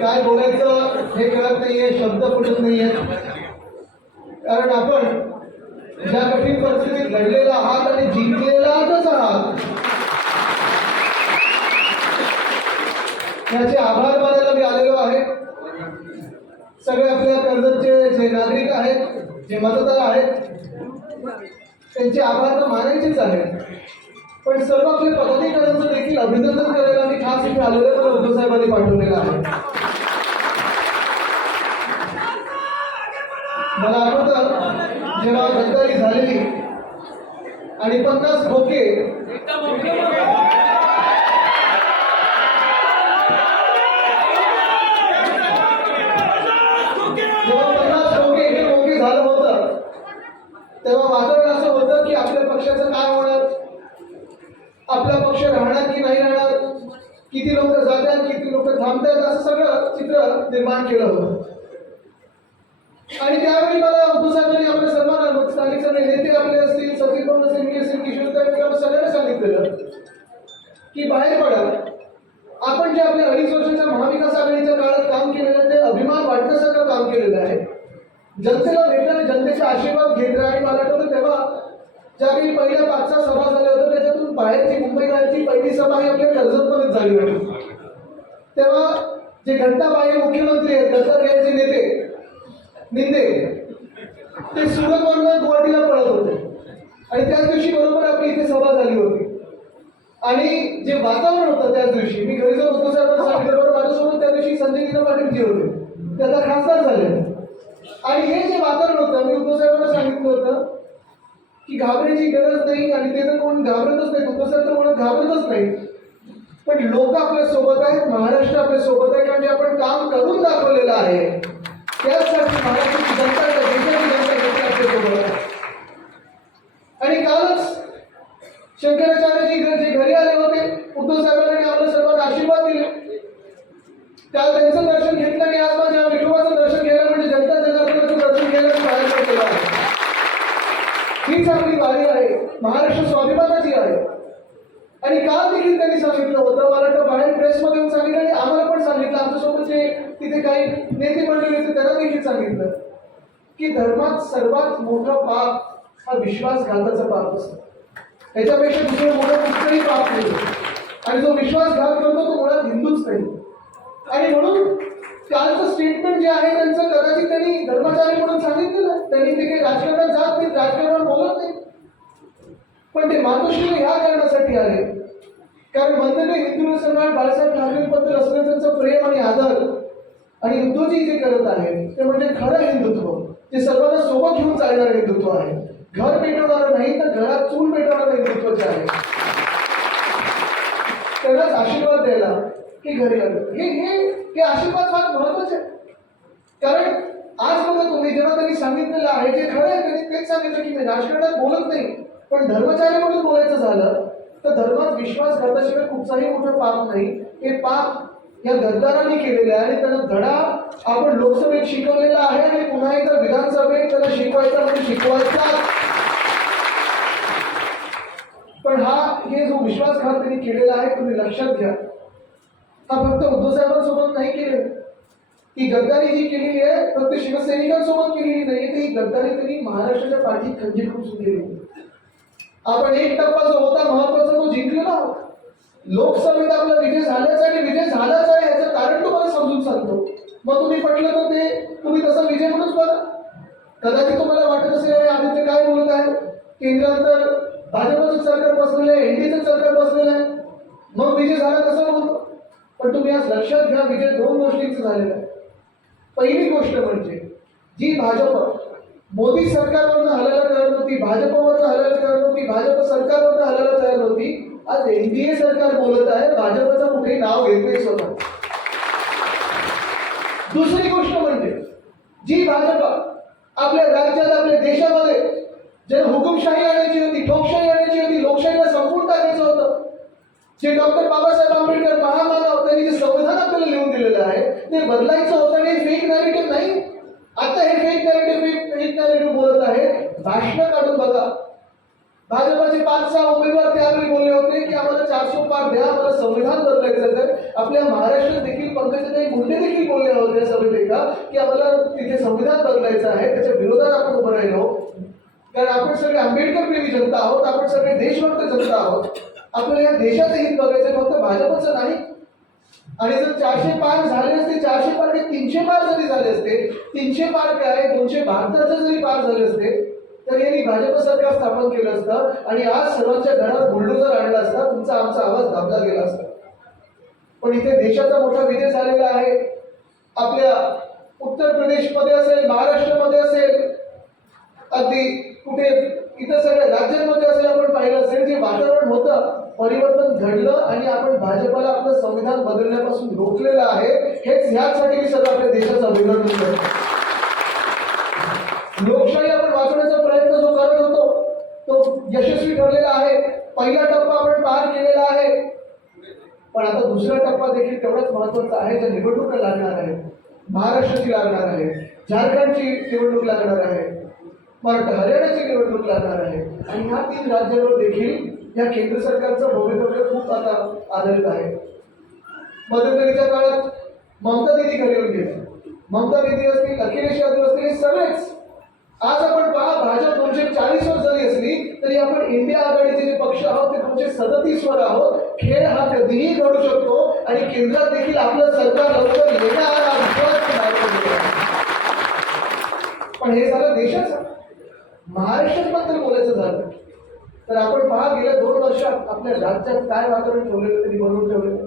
काय बोलायचं हे कळत नाहीये शब्द पडत नाहीये. कारण आपण ज्या कठीण परिस्थितीत घडलेला आहात आणि जिंकलेलाच आहात याचे आभार मानायला मी आलेलो आहे. सगळे आपल्या कर्जतचे जे नागरिक आहेत जे मतदार आहेत त्यांचे आभार तर मानायचेच आहेत. पण सर्व आपल्या पदाधिकाऱ्यांचं देखील अभिनंदन करायला मी खास इथे आलेलं तर उद्धव साहेबांनी पाठवलेलं आहे. मला आठवतं जेव्हा गद्दारी झालेली आणि पन्नास खोके जेव्हा पन्नास हे तेव्हा वातावरण असं होतं की आपल्या पक्षाचं काय होणार? आपला पक्ष राहणार की नाही राहणार? किती लोक जातात किती लोक थांबतात? असं सगळं चित्र निर्माण केलं होतं. आणि त्यावेळी मला उद्धव साहेबांनी आपल्या सर्वांना सांगितलं नाही नेते आपले असतील सचिन पवन असतील मी असेल किशोर सगळ्यांना सांगितलेलं की बाहेर पडा. आपण जे आपल्या अडीच वर्षाच्या महाविकास आघाडीच्या काळात काम केलेलं आहे, ते अभिमान वाटण्यासारखं काम केलेलं आहे. जनतेला भेटलं जनतेचा आशीर्वाद घेतला आणि मला आठवतं तेव्हा ज्या काही पहिल्या पाच सहा सभा झाल्या होत्या त्याच्यातून बाहेरची मुंबई बाहेरची पहिली सभा ही आपल्या कर्जतमध्येच झाली होती. तेव्हा जे घंटाबाई मुख्यमंत्री आहेत दत्तात्रयाचे नेते निंदे ते सुरतवरून गुवाहाटीला पळत होते. आणि त्याच दिवशी बरोबर आपली इथे सभा झाली होती. आणि जे वातावरण होतं त्याच दिवशी मी घरी जाऊन होतो साहेबांना सांगितलं बरोबर माझ्यासोबत त्या दिवशी संजय किना पाटील जे होते त्याचा खासदार झाले. आणि हे जे वातावरण होतं मी उद्धव साहेबांना सांगितलं होतं की घाबरायची गरज नाही आणि ते तर कोण घाबरतच नाही. फक्त सर तर कोण घाबरतच नाही. पण लोक आपल्यासोबत आहेत महाराष्ट्र आपल्यासोबत आहे कारण जे आपण काम करून दाखवलेलं आहे. त्याचसाठी महाराष्ट्राची जनता देशाची जनता देखील आपल्यासोबत आहे. आणि कालच शंकराचार्यजी जे घरी आले होते उद्धव साहेबांनी आम्हाला सर्वांना आशीर्वाद दिले. काल त्यांचं दर्शन घेतलं आणि आज माझ्या विठोबाचं दर्शन घ्यायला म्हणजे जनता जनार्दनाचं दर्शन घ्यायला मी बाहेर ही चांगली हीच आपली वारी आहे महाराष्ट्र स्वाभिमानाची आहे. आणि काल देखील त्यांनी सांगितलं होतं मला वाटतं बाहेर प्रेसमध्ये सांगितलं आणि आम्हाला पण सांगितलं आमच्यासोबत जे तिथे काही नेते मंडळी होते त्यांना देखील सांगितलं की धर्मात सर्वात मोठा पाप हा विश्वासघाताचा पाप असतो. त्याच्यापेक्षा दुसरं मोठं कुठलंही पाप नाही. आणि जो विश्वासघात करतो तो मुळात हिंदूच नाही. आणि म्हणून कालचं स्टेटमेंट जे आहे त्यांचं कदाचित त्यांनी धर्मचारी म्हणून सांगितलेलं त्यांनी ते काही राजकारणात जात नाही राजकारणावर बोलत नाही. पण ते मातोश्री ह्या कारणासाठी आले. कारण वंदने हिंदू सम्राट बाळासाहेब ठाकरेंबद्दल असलेलं त्यांचं प्रेम आणि आदर आणि हिंदूजी जे करत आहे ते म्हणजे खरं हिंदुत्व. ते सर्वांना सोबत घेऊन चालणारं हिंदुत्व आहे. घर पेटवणारं नाही तर घरात चूल पेटवणारं हिंदुत्व जे आहे. त्यांनाच आशीर्वाद द्यायला की घरी आलो. हे हे हे आशीर्वाद फार महत्त्वाचे आहेत. कारण आज बघा तुम्ही जेव्हा त्यांनी सांगितलेलं आहे जे खरं आहे त्यांनी तेच सांगितलं की मी राजकारणात बोलत नाही पण धर्मचारी म्हणून बोलायचं झालं तर धर्मात विश्वासघाताशिवाय कुठचाही मोठं पाप नाही. हे पाप या गद्दारांनी केलेलं आहे. आणि त्यांना धडा आपण लोकसभेत शिकवलेला आहे आणि पुन्हा एकदा विधानसभेत त्याला शिकवायचा म्हणजे शिकवायचा पण हा हे जो विश्वासघात त्यांनी केलेला आहे तुम्ही लक्षात घ्या. हा फक्त उद्धव साहेबांसोबत नाही केले. ही गद्दारी जी केलेली आहे फक्त शिवसैनिकांसोबत केलेली नाही तर ही गद्दारी त्यांनी महाराष्ट्राच्या पाठीत खंजीर खुपसून केली. आपण एक टप्पा जो होता महत्त्वाचा तो जिंकलेला होता लोकसभेत आपला विजय झाल्याचा आणि विजय झाल्याचा आहे याचं कारण तुम्हाला समजून सांगतो. मग तुम्ही पटलं तर ते तुम्ही तसा विजय म्हणूनच बघा. कदाचित तुम्हाला वाटत असेल आदित्य काय बोलत आहे? केंद्रात तर भाजपचं सरकार बसलेलं आहे एनडीचं सरकार बसलेलं आहे. मग विजय झाला तसं बोलतो पण तुम्ही आज लक्षात घ्या विजय दोन गोष्टींचं झालेलं आहे. पहिली गोष्ट म्हणजे जी भाजप मोदी सरकारवरनं हलायला तयार नव्हती भाजपवरनं हलायला तयार नव्हती भाजप सरकारवरनं हलायला तयार नव्हती आज एनडीए सरकार बोलत आहे भाजपचं कुठे नाव घेते स्वतः. दुसरी गोष्ट म्हणजे जी भाजप आपल्या राज्यात आपल्या देशामध्ये जे हुकुमशाही आणायची होती ठोकशाही आणायची होती लोकशाहीला संपूर्ण टाकायचं होतं जे डॉक्टर बाबासाहेब आंबेडकर महामानव त्यांनी जे संविधान आपल्याला लिहून दिलेलं आहे ते बदलायचं होतं आणि फेक नॅरेटिव्ह नाही. आता हे fake narrative fake fake narrative बोलत आहे. भाषण काढून बघा. भाजपाचे पाच सहा उमेदवार त्यावेळी बोलले होते की आम्हाला चारशे पार द्या आम्हाला संविधान बदलायचं आहे. आपल्या महाराष्ट्रात देखील पंकजाताई मुंडे देखील बोलले होते सभेत एका की आम्हाला तिथे संविधान बदलायचं आहे त्याच्या विरोधात आपण उभं राहिलो. कारण आपण सगळे आंबेडकर प्रेमी जनता आहोत आपण सगळे देशभक्त जनता आहोत. आपल्याला या देशाचं हित बघायचं फक्त भाजपचं नाही. आणि जर चारशे पार झाले असते चारशे पार हे तीनशे पार जरी झाले असते तीनशे पार काय दोनशे बहात्तरचे जरी पार झाले असते तर यांनी भाजप सरकार स्थापन केलं असतं आणि आज सर्वांच्या घरात बुलडोजर आणला असता. तुमचा आमचा आवाज दाबला गेला असता. पण इथे देशाचा मोठा विजय झालेला आहे. आपल्या उत्तर प्रदेशमध्ये असेल महाराष्ट्रामध्ये असेल अगदी कुठे इतर सगळ्या राज्यांमध्ये असेल आपण पाहिलं असेल जे वातावरण होतं परिवर्तन घडलं आणि आपण भाजपाला आपलं संविधान बदलण्यापासून रोखलेलं आहे हेच ह्याचसाठी मी सगळं आपल्या देशाचं अभिनंदन करतो. लोकशाही आपण वाचवण्याचा प्रयत्न जो करत होतो तो यशस्वी ठरलेला आहे. पहिला टप्पा आपण पार केलेला आहे. पण आता दुसरा टप्पा देखील तेवढाच महत्त्वाचा आहे ज्या निवडणुका लागणार आहे महाराष्ट्राची लागणार आहे. झारखंडची निवडणूक लागणार आहे. मराठा हरियाणाची निवडणूक लागणार आहे. आणि ह्या तीन राज्यांवर देखील या केंद्र सरकारचं भवितव्य खूप आता आधारित आहे. मध्यंतरीच्या काळात ममता दिदी घरी येऊन गेल्या ममता दिदी असतील अखिलेश यादव असतील हे सगळेच. आज आपण पहा भाजप दोनशे चाळीस वर जरी असली तरी आपण इंडिया आघाडीचे जे पक्ष आहोत ते दोनशे सदतीस वर आहोत. खेळ हा कधीही घडू शकतो आणि केंद्रात देखील आपलं सरकार लवकर येणार हा विश्वास पण हे झालं देशाचं. महाराष्ट्राबद्दल बोलायचं झालं. तर आपण पहा गेल्या दोन वर्षात आपल्या राज्यात काय वातावरण ठेवलेलं त्यांनी बनवून ठेवलेलं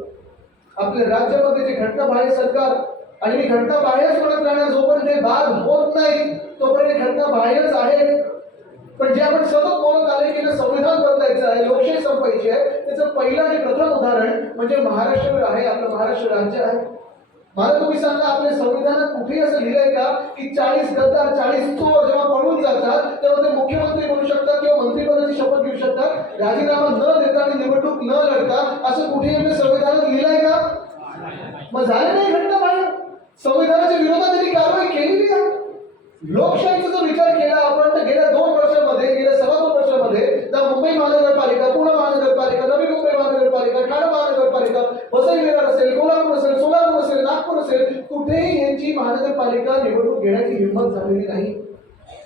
आपल्या राज्यामध्ये जे घटनाबाह्य सरकार आणि मी घटनाबाह्यच म्हणत राहणार जोपर्यंत हे बाद होत नाही तोपर्यंत घटना बाहेरच आहे. पण जे आपण सतत बोलत आले की संविधान बदलायचं आहे लोकशाही संपायची आहे त्याचं पहिलं आणि प्रथम उदाहरण म्हणजे महाराष्ट्र आहे आपलं महाराष्ट्र राज्य आहे. मला तुम्ही सांगा आपल्या संविधानात कुठेही असं लिहिलंय का की चाळीस गद्दार चाळीस चोर जेव्हा पळून जातात तेव्हा ते मुख्यमंत्री बनू शकतात किंवा मंत्रिपदाची शपथ घेऊ शकतात? राजीनामा न देता आणि निवडणूक न लढता असं कुठे आपल्या संविधानात लिहिलंय का? मग झालं नाही घटना बाहेर. संविधानाच्या विरोधात त्यांनी कारवाई केलेली आहे. लोकशाहीचा जर विचार केला आपण तर गेल्या दोन वर्षामध्ये गेल्या सव्वा दोन वर्षामध्ये मुंबई महानगरपालिका पुणे महानगरपालिका नवी मुंबई महानगरपालिका ठाणे महानगरपालिका वसई विरार असेल कोल्हापूर असेल सोलापूर असेल नागपूर असेल कुठेही यांची महानगरपालिका निवडणूक घेण्याची हिंमत झालेली नाही.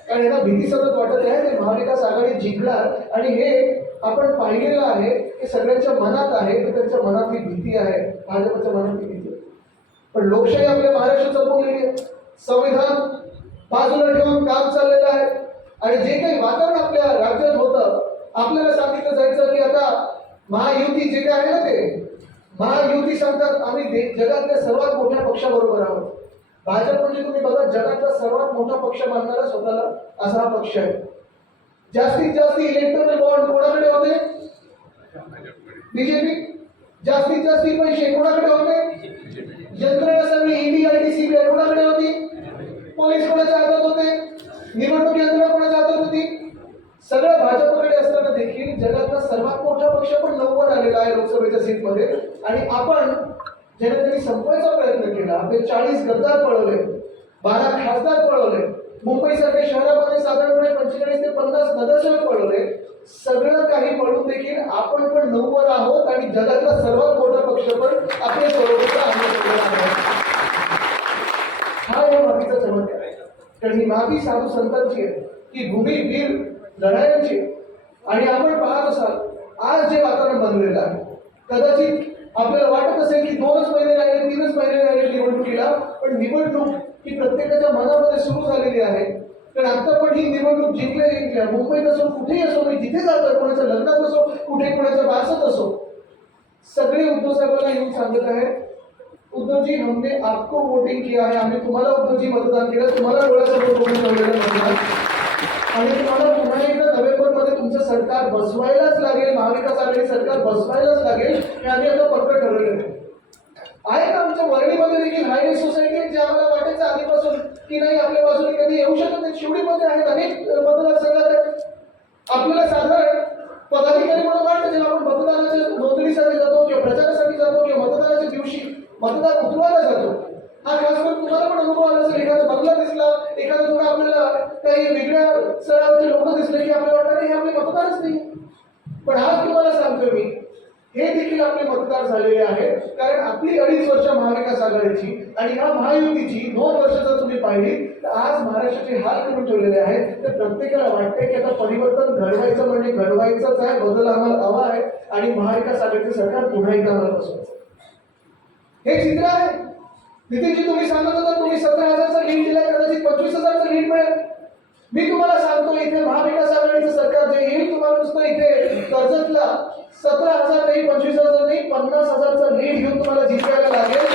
कारण याला भीती सतत वाटत आहे ते महाविकास आघाडी जिंकणार. आणि हे आपण पाहिलेलं आहे की सगळ्यांच्या मनात आहे की त्यांच्या मनातली भीती आहे भाजपच्या मनातली भीती आहे. पण लोकशाही आपल्या महाराष्ट्र जपवलेली आहे. संविधान बाजूला ठेवून काम चाललेलं आहे. आणि जे काही वातावरण आपल्या राज्यात होतं आपल्याला सांगितलं जायचं की आता महायुती जे काय आहे ना ते महायुती सांगतात आम्ही दे- जगातल्या सर्वात मोठ्या पक्षाबरोबर आहोत. भाजप म्हणजे तुम्ही बघा जगातला सर्वात मोठा पक्ष मानणारा स्वतःला असा हा पक्ष आहे. जास्तीत जास्त इलेक्ट्रॉनिक बॉन्ड कोणाकडे होते? बीजेपी जास्तीत जास्त पैसे कोणाकडे होते? यंत्रणा सगळी ईडी आय टी सीबीआय कोणाकडे होती? पोलीस कोणाच्या हातात होते? निवडणूक यंत्रणा कोणाच्या हातात होती? सगळं भाजपकडे असताना देखील जगातला सर्वात मोठा पक्ष पण नव्वद आलेला आहे लोकसभेच्या सीटमध्ये आणि आपण ज्याने त्यांनी संपवायचा प्रयत्न केला आपले चाळीस गद्दार पळवले बारा खासदार पळवले मुंबईसारख्या शहरामध्ये साधारणपणे पंचेचाळीस ते पन्नास नगरसेवक पळवले सगळं काही पळून देखील आपण पण नऊवर आहोत आणि जगातला सर्वात मोठा पक्ष पण आपल्या स्वरूपाचा हा या मातीचा चमत्कार आहे. कारण ही माती साधू संतांची आहे. की भूमी वीर लढायांची आणि आपण पाहत असाल आज जे वातावरण बनलेलं आहे कदाचित आपल्याला वाटत असेल की दोनच महिने राहिले तीनच महिने राहिले निवडणुकीला पण निवडणूक ही प्रत्येकाच्या मनामध्ये सुरू झालेली आहे. कारण आता पण ही निवडणूक जिंकल्या जिंकल्या मुंबईत असो कुठेही असो मी जिथे जातो कोणाच्या लग्नात असो कुठे कोणाच्या बारसात असो सगळे उद्धव साहेबांना येऊन सांगत आहे उद्धव जी हमने आपको वोटिंग किया है आम्ही तुम्हाला उद्धव जी मतदान केलं तुम्हाला डोळ्यासमोर आणि तुम्हाला पुन्हा एकदा नोव्हेंबरमध्ये तुमचं सरकार बसवायलाच लागेल महाविकास आघाडी सरकार बसवायलाच लागेल हे आम्ही आता पक्क ठरवलेलं आहे. आहे का आमच्या वर्णीमध्ये देखील हायवे सोसायटी जे आम्हाला वाटायचं आधीपासून की नाही आपल्या बाजूने कधी येऊ शकत नाही शिवडीमध्ये आहेत अनेक मतदारसंघात आहेत. आपल्याला साधारण पदाधिकारी म्हणून वाटतं जेव्हा आपण मतदानाच्या नोंदणीसाठी जातो किंवा प्रचारासाठी जातो किंवा मतदानाच्या दिवशी मतदार उतरवायला जातो. हा खास करून तुम्हाला पण अनुभव आला असेल एखादा बंगला दिसला एखादा काही वेगळ्या स्तरावरचे लोक दिसले की आपल्याला वाटतं "नाही, हे आपले मतदारच नाही. पण आज तुम्हाला सांगतो मी. हे देखील आपले मतदार झालेले आहेत. कारण आपली अडीच वर्ष महाविकास आघाडीची आणि ह्या महायुतीची दोन वर्ष जर तुम्ही पाहिली तर आज महाराष्ट्राचे हाल करून ठेवलेले आहेत. तर प्रत्येकाला वाटतंय की आता परिवर्तन घडवायचं म्हणजे घडवायचंच आहे. बदल आम्हाला हवा आहे आणि महाविकास आघाडीचं सरकार पुन्हा एकदा आम्हाला बसवायचं हे चित्र आहे. नितीनजी तुम्ही सांगत होता तुम्ही सतरा हजारचा लीड दिलाय कदाचित पंचवीस हजारचा लीड मिळेल. मी तुम्हाला सांगतो इथे महाविकास आघाडीचं सरकार जे येईल तुम्हाला नुसतं इथे कर्जतला सतरा हजार नाही पंचवीस हजार नाही पन्नास हजारचा लीड घेऊन तुम्हाला जिंकायला लागेल.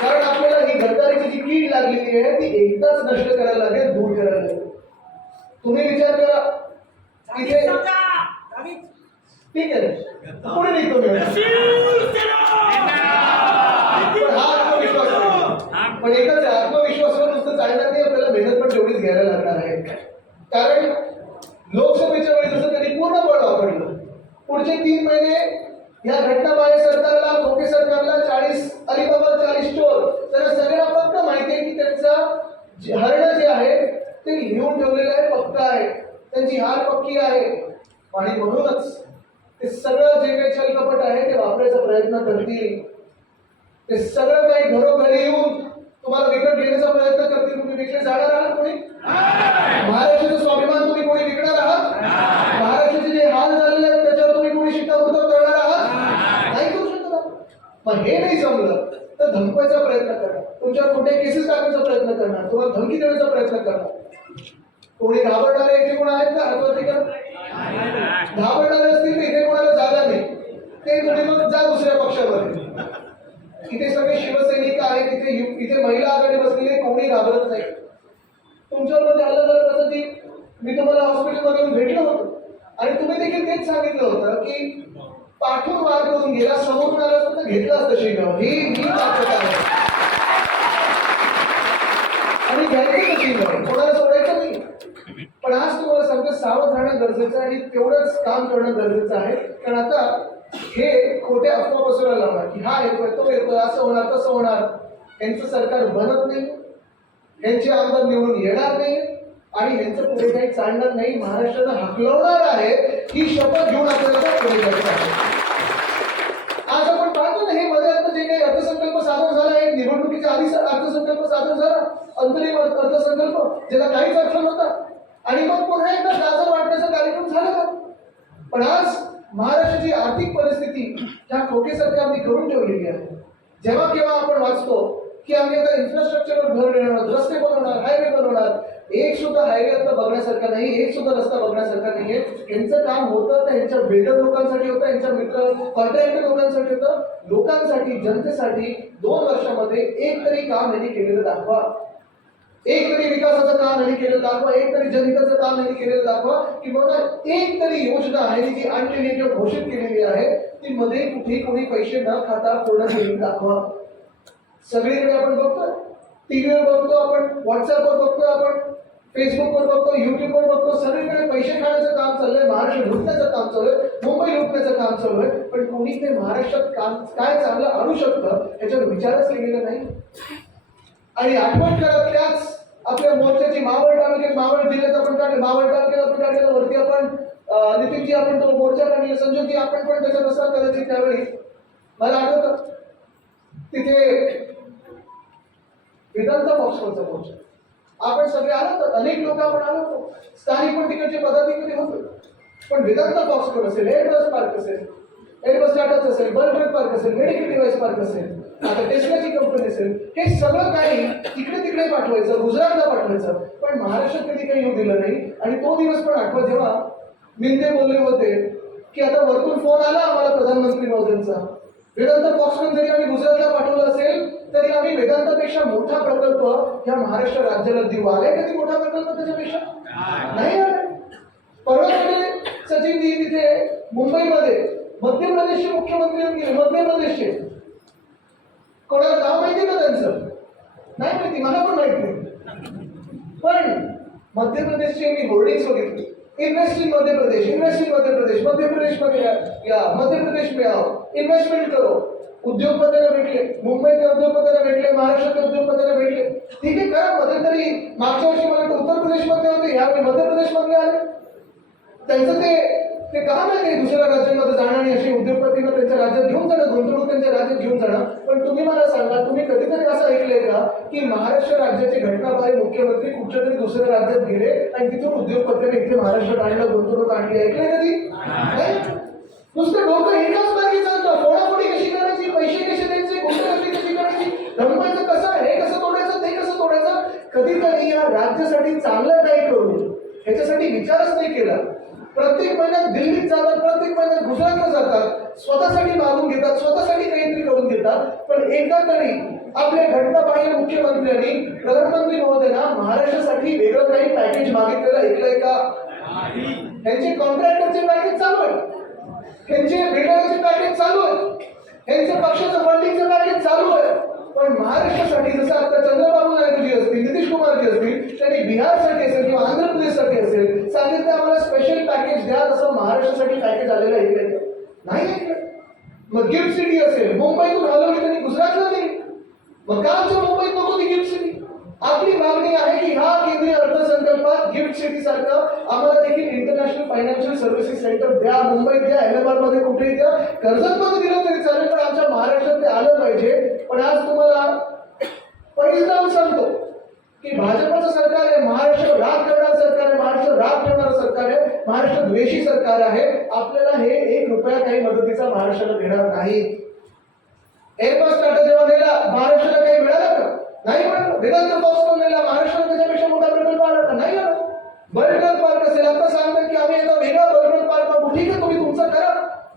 कारण आपल्याला ही गद्दारीची जी कीड लागलेली आहे ती एकदाच नष्ट करायला लागेल दूर करायला लागेल. तुम्ही विचार करा. इथे ठीक आहे. पुढे निघतो मी. पण हा. पण एकच आत्मविश्वासावर नुसतं चालणार नाही आपल्याला मेहनत पण तेवढीच घ्यायला लागणार आहे. कारण लोकसभेच्या वेळी जसं त्यांनी पूर्ण बळ वापरलं पुढचे तीन महिने या बाहेर सरकारला मोके सरकारला चाळीस अलिबाबा चाळीस चोर त्यांना सगळ्या फक्त माहिती आहे की त्यांचा हरणं जे आहे ते लिहून ठेवलेलं आहे पक्क आहे. त्यांची हार पक्की आहे. आणि म्हणूनच ते सगळं जे काही चलकपट आहे ते वापरायचा प्रयत्न करतील. ते सगळं काही घरोघरी येऊन तुम्हाला विकत घेण्याचा प्रयत्न करतील. तुम्ही विकले जाणार आहात कोणी? महाराष्ट्राचा स्वाभिमान तुम्ही कोणी विकणार आहात? महाराष्ट्राचे जे हाल झालेले आहेत त्याच्यावर तुम्ही कोणी शिक्कामोर्तब करणार आहात? नाही करू शकत पण हे नाही जमलं तर धमकायचा प्रयत्न करणार तुमच्यावर कुठे केसेस टाकण्याचा प्रयत्न करणार? तुम्हाला धमकी देण्याचा प्रयत्न करणार? कोणी घाबरणारे इथे कोण आहेत का? हातवरती का? घाबरणारे असतील तर इथे कोणाला जागा नाही. ते तुम्ही मग जा दुसऱ्या पक्षामध्ये. इथे सगळे शिवसैनिक आहेत इथे यु- इथे महिला आघाडी बसलेली कोणी घाबरत नाही. तुमच्यावर झालं तर कसं की मी तुम्हाला हॉस्पिटलमध्ये येऊन भेटलो होतो. आणि तुम्ही देखील तेच सांगितलं होतं की पाठून वार करून गेला समोरून आला असतं तर घेतलं असतं शिगाव. ही मी दाखवत आहे. आणि घ्यायचं कशी नाही कोणाला सोडायचं नाही. पण आज तुम्हाला सांगतो सावध राहणं गरजेचं आहे आणि तेवढंच काम करणं गरजेचं आहे. कारण आता हे खोटे अफवा पसरवायला लागणार की हा येतोय तो येतोय असं होणार तसं होणार. यांचं सरकार बनत नाही यांचे आमदार निवडून येणार नाही आणि यांचं पुढे काही चालणार नाही. महाराष्ट्राला हकलवणार आहे ही शपथ घेऊन आपल्याला पुढे जायचं आहे. आज आपण पाहतो ना हे मध्ये आता जे काही अर्थसंकल्प सादर झाला आहे. निवडणुकीच्या आधी अर्थसंकल्प सादर झाला. अंतरिम अर्थसंकल्प ज्याला काहीच अर्थ नव्हता. आणि मग पुन्हा एकदा गाजर वाटण्याचा कार्यक्रम झाला. पण आज महाराष्ट्राची आर्थिक परिस्थिती ह्या खोके सरकारने करून ठेवलेली आहे. जेव्हा केव्हा आपण वाचतो की आम्ही आता इन्फ्रास्ट्रक्चरवर भर देणार रस्ते बनवणार हायवे बनवणार एक सुद्धा हायवे आता बघण्यासारखा नाही एक सुद्धा रस्ता बघण्यासारखा नाहीये यांचं काम होतं तर यांच्या बिल्डर लोकांसाठी होतं यांच्या मित्र कॉन्ट्रॅक्टर लोकांसाठी होतं. लोकांसाठी जनतेसाठी दोन वर्षामध्ये एक तरी काम यांनी केलेलं दाखवा. एक तरी विकासाचं काम यांनी केलेलं दाखवा एक तरी जनहिताचं काम यांनी केलेलं दाखवा की बघा एक तरी योजना आहे जी आणलेली आहे किंवा घोषित केलेली आहे ती मध्ये कुठे कोणी पैसे न खाता पूर्ण केलेली दाखवा. सगळीकडे आपण बघतो टीव्हीवर बघतो आपण व्हॉट्सअपवर बघतो आपण फेसबुकवर बघतो युट्यूबवर बघतो सगळीकडे पैसे खाण्याचं काम चाललंय महाराष्ट्र लुटण्याचं काम चालू आहे मुंबई लुटण्याचं काम चालू आहे पण कोणी ते महाराष्ट्रात काम काय चांगलं आणू शकतं याच्यावर विचारच केलेला नाही. आणि आठवण करत त्याच आपल्या मोर्चाची मावळ तालुक्यात मावळ जिल्ह्यात आपण काढले मावळ तालुक्यात आपण काढलेलं वरती आपण नितीनजी आपण तो मोर्चा काढलेला संजूजी आपण पण त्याच्यात असाल कदाचित त्यावेळी. मला आठवतं तिथे वेदांत पक्षाचा मोर्चा. आपण सगळे आलो होतो अनेक लोक आपण आलो होतो स्थानिक पण तिकडचे पदाधिकारी होतो. पण वेदांत बॉक्सवर असेल? एअरबस पार्क असेल एअरबस टाटाच असेल बर्गर पार्क असेल मेडिकल डिव्हाइस पार्क असेल आता टेस्लाची कंपनी असेल. हे सगळं काही इकडे तिकडे पाठवायचं गुजरातला पाठवायचं. पण महाराष्ट्रात कधी काही येऊ दिलं नाही. आणि तो दिवस पण आठवा. जेव्हा मिंदे बोलले होते की आता वरतून फोन आला आम्हाला प्रधानमंत्री मोदींचा. वेदांत बॉक्समन जरी आम्ही गुजरातला पाठवलं असेल तरी आम्ही वेदांतापेक्षा मोठा प्रकल्प ह्या महाराष्ट्र राज्याला देऊ. आलाय कधी मोठा प्रकल्प त्याच्यापेक्षा? नाही आलाय. सचिन सचिनजी तिथे मुंबईमध्ये मध्य प्रदेशचे मुख्यमंत्री मध्य प्रदेशचे. कोणाला नाव माहिती का त्यांचं? नाही माहिती मला पण माहीत नाही. पण मध्य प्रदेशचे मी होर्डिंग्स बघितले. Invest in Madhya Pradesh invest in Madhya Pradesh Madhya प्रदेशमध्ये या- मध्य प्रदेश में आओ इन्वेस्टमेंट करो. उद्योगपतीला भेटले मुंबईतल्या उद्योगपतीला भेटले महाराष्ट्रातल्या उद्योगपतीला भेटले. ठीक आहे खरं मध्यंतरी मागच्या वर्षी मला उत्तर प्रदेशमध्ये होते यावेळी मध्य प्रदेशमधले आले. त्यांचं ते ते काम आहे काही दुसऱ्या राज्यांमध्ये जाणं आणि अशी उद्योगपतींना त्यांच्या राज्यात घेऊन जाणं गुंतवणूक त्यांच्या राज्यात घेऊन जाणं. पण तुम्ही मला सांगा तुम्ही कधीतरी असं ऐकलंय का की महाराष्ट्र राज्याचे घटनाबाह्य मुख्यमंत्री कुठच्या तरी दुसऱ्या राज्यात गेले आणि तिथून उद्योगपतीने इथे महाराष्ट्रात आणलं गुंतवणूक आणली ऐकलंय कधी? नुसतं डोकं एकाच मार्गी चालतं. फोडाफोडी कशी करायची? पैसे कसे द्यायचे? गुंतवणुकी कशी करायची? रंगवायचं कसं हे कसं तोडायचं? ते कसं तोडायचं? कधीतरी या राज्यासाठी चांगलं काय करू ह्याच्यासाठी विचारच नाही केला. प्रत्येक महिन्यात दिल्लीत जातात प्रत्येक महिन्यात गुजरातला जातात स्वतःसाठी मागून घेतात स्वतःसाठी काहीतरी करून घेतात. पण एकदा तरी आपल्या घटनाबाह्य मुख्यमंत्र्यांनी प्रधानमंत्री महोदयांना महाराष्ट्रासाठी वेगळं काही पॅकेज मागितलेलं ऐकलंय का त्यांचे कॉन्ट्रॅक्टरचे पॅकेज चालू आहे त्यांचे बिल्डरचे पॅकेज चालू आहे त्यांचे पक्षाचं फंडिंगचं पॅकेज चालू आहे. पण महाराष्ट्रासाठी जसं आता चंद्रबाबू नायडूजी असतील नितीश कुमारजी असतील त्यांनी बिहारसाठी असेल किंवा आंध्र प्रदेशसाठी असेल सांगितलं आम्हाला स्पेशल पॅकेज द्या तसं महाराष्ट्रासाठी पॅकेज आलेलं आहे नाही मग गिफ्ट सिटी असेल मुंबईतून हलवली त्यांनी गुजरातला नाही मग का मुंबईत नको ती गिफ्ट सिटी आपली मागणी आहे की ह्या केंद्रीय अर्थसंकल्पात गिफ्ट सिटी सारखं आम्हाला देखील इंटरनॅशनल फायनान्शियल सर्व्हिसेस सेंटर द्या मुंबईत द्या अहमदाबादमध्ये कुठेही द्या. कर्जत मध्ये दिलं तरी चालेल पण आमच्या महाराष्ट्र ते आलं पाहिजे पण आज तुम्हाला परिणाम सांगतो की भाजपचं सरकार आहे महाराष्ट्र राग करणारं सरकार आहे महाराष्ट्र राग ठेवणारं सरकार आहे महाराष्ट्र द्वेषी सरकार आहे आपल्याला हे एक रुपया काही मदतीचा महाराष्ट्राला देणार नाही. एअरबस टाटा जेव्हा दिला महाराष्ट्राला काही मिळालं का? नाही मिळालं. वेदांत बॉक्स दिला महाराष्ट्राला त्याच्यापेक्षा मोठा प्रकल्प आला. का नाही आला. बर्गर पार्क असेल. आता सांगतात की आम्ही एकदा वेगळा बर्गर पार्क बाबू ठीक आहे तुम्ही तुमचं करा.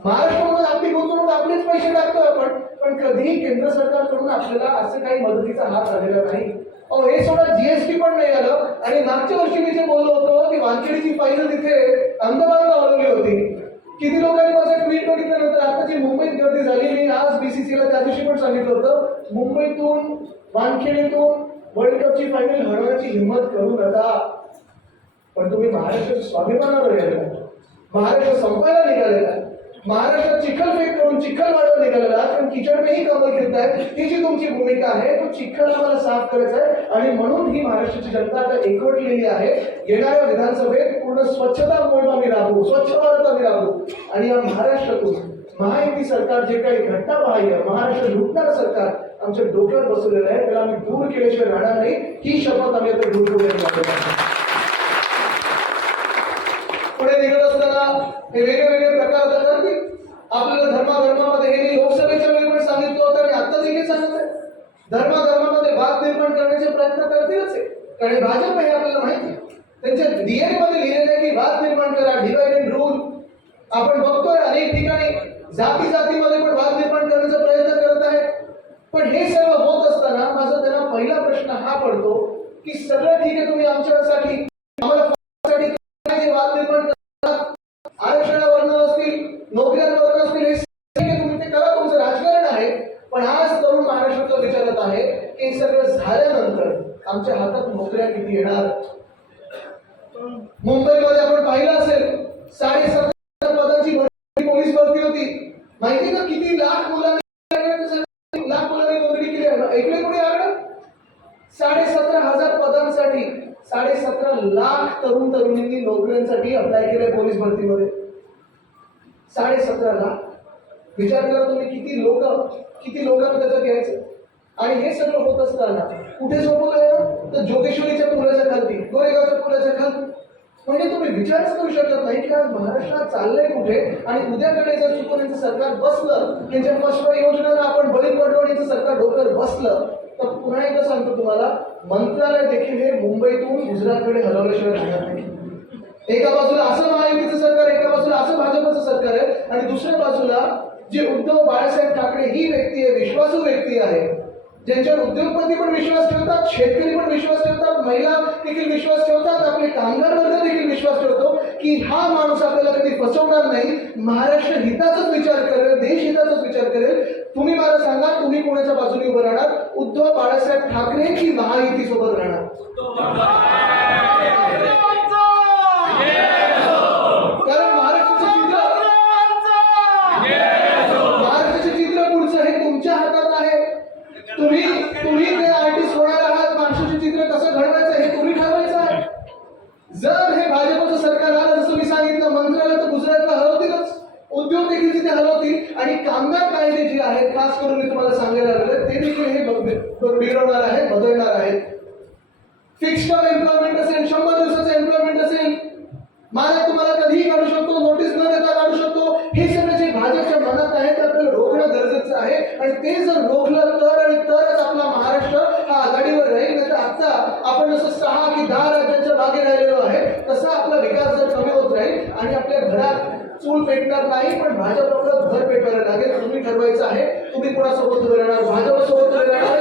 महाराष्ट्रामध्ये आपली गुंतवणूक आपलेच पैसे टाकतो आपण. पण कधीही केंद्र सरकारकडून आपल्याला असं काही मदतीचा हात आलेला नाही. हे सोडा जीएसटी पण नाही आलं. आणि मागच्या वर्षी मी जे बोललो होतो की वानखेडीची फाईल तिथे अहमदाबादला हलवली होती. किती लोकांनी माझं ट्विट बघितल्यानंतर आता जी मुंबईत गर्दी झाली मी आज बीसीसीला त्या दिवशी पण सांगितलं होतं मुंबईतून वानखेडीतून वर्ल्ड कपची फायनल हरवण्याची हिंमत करू नका. पण तुम्ही महाराष्ट्र स्वाभिमानावर गेलेला महाराष्ट्र संपायला निघालेला. महाराष्ट्रात चिखल फेक करून चिखल वाढव निघालेला पण किचन ही कमल खेळताय ही जी तुमची भूमिका आहे तो चिखल आम्हाला साफ करायचा आहे. आणि म्हणून ही महाराष्ट्राची जनता आता एकवटलेली आहे. येणाऱ्या विधानसभेत पूर्ण स्वच्छता मोहीम आम्ही राबवू. स्वच्छ भारत आम्ही राबवू. आणि या महाराष्ट्रातून महायुती सरकार जे काही घटना पाहिजे महाराष्ट्र लुटणारं सरकार आमच्या डोक्यावर बसवलेलं आहे. त्याला आम्ही दूर केल्याशिवाय राहणार नाही. ही शपथ आम्ही आता दूर करूया पुढे निघत असताना हे वेगवेगळे प्रकार आता करतील आपल्याला धर्माधर्मामध्ये हे मी लोकसभेच्या वेळी पण सांगितलं होतं आणि आता देखील सांगितलंय. धर्माधर्मामध्ये वाद निर्माण करण्याचे प्रयत्न करतीलच आहे कारण भाजप हे आपल्याला माहिती आहे. त्यांच्या डीएनमध्ये लिहिलेलं आहे की वाद निर्माण करा डिवाइड अँड रूल आपण बघतोय अनेक ठिकाणी जाती जातीमध्ये पण वाद निर्माण करण्याचा प्रयत्न करत आहेत. पण हे सर्व होत असताना माझा त्यांना पहिला प्रश्न हा पडतो की सगळं ठीक आहे तुम्ही आमच्यासाठी. आम्हाला साठी काय जे वाद निर्माण करतात आरक्षणावरनं असतील नोकऱ्यांवरनं असतील हे तुम्ही ते करा तुमचं राजकारण आहे. पण आज तरुण महाराष्ट्राचा विचारत आहे की हे सगळं झाल्यानंतर आमच्या हातात नोकऱ्या किती येणार? मुंबईमध्ये आपण पाहिलं असेल साडेसत्तर पदांची भरती पोलीस भरती होती. माहिती का किती लाख मुलांना लाख मुलांनी नोकरी केली आहे? ऐकले कोणी आकडा साडेसतरा हजार पदांसाठी साडेसतरा लाख तरुण तरुणींनी नोकऱ्यांसाठी अप्लाय केलंय पोलीस भरतीमध्ये. साडेसतरा लाख. विचार करा तुम्ही किती लोक किती लोकांना त्याचं घ्यायचं? आणि हे सगळं होत असताना कुठे झोपवलंय ना तर जोगेश्वरीच्या पुलाच्या खालती. गोरेगावच्या पुलाच्या खालती. म्हणजे तुम्ही विचारच करू शकत नाही की आज महाराष्ट्रात चाललंय कुठे? आणि उद्याकडे जर चुकून यांचं सरकार बसलं त्यांच्या पश्चिम योजनेला आपण बळी पडवणीचं सरकार डोक्यावर बसलं तर पुन्हा एकदा सांगतो तुम्हाला मंत्रालय देखील हे मुंबईतून गुजरातकडे हलवल्याशिवाय राहणार नाही. एका बाजूला असं महायुतीचं सरकार एका बाजूला असं भाजपचं सरकार आहे आणि दुसऱ्या बाजूला जे उद्धव बाळासाहेब ठाकरे ही व्यक्ती आहे विश्वासू व्यक्ती आहे ज्यांच्यावर उद्योगपती पण विश्वास ठेवतात शेतकरी पण विश्वास ठेवतात महिला देखील विश्वास ठेवतात आपले कामगार वर्ग देखील विश्वास ठेवतो की हा माणूस आपल्याला कधी फसवणार नाही. महाराष्ट्र हिताचाच विचार करेल देश हिताचाच विचार करेल. तुम्ही मला सांगा तुम्ही कोणाच्या बाजूने उभं राहणार? उद्धव बाळासाहेब ठाकरे की महायुती सोबत राहणार आपण जसं सहा की दहा राज्यांच्या मागे राहिलेलो आहे तसा आपला विकास जर कमी होत राहील आणि आपल्या घरात चूल पेटणार नाही पण माझ्या आपलं घर पेटवायला लागेल तुम्ही ठरवायचं आहे तुम्ही कोणासोबत राहणार? भाजपसोबत राहणार?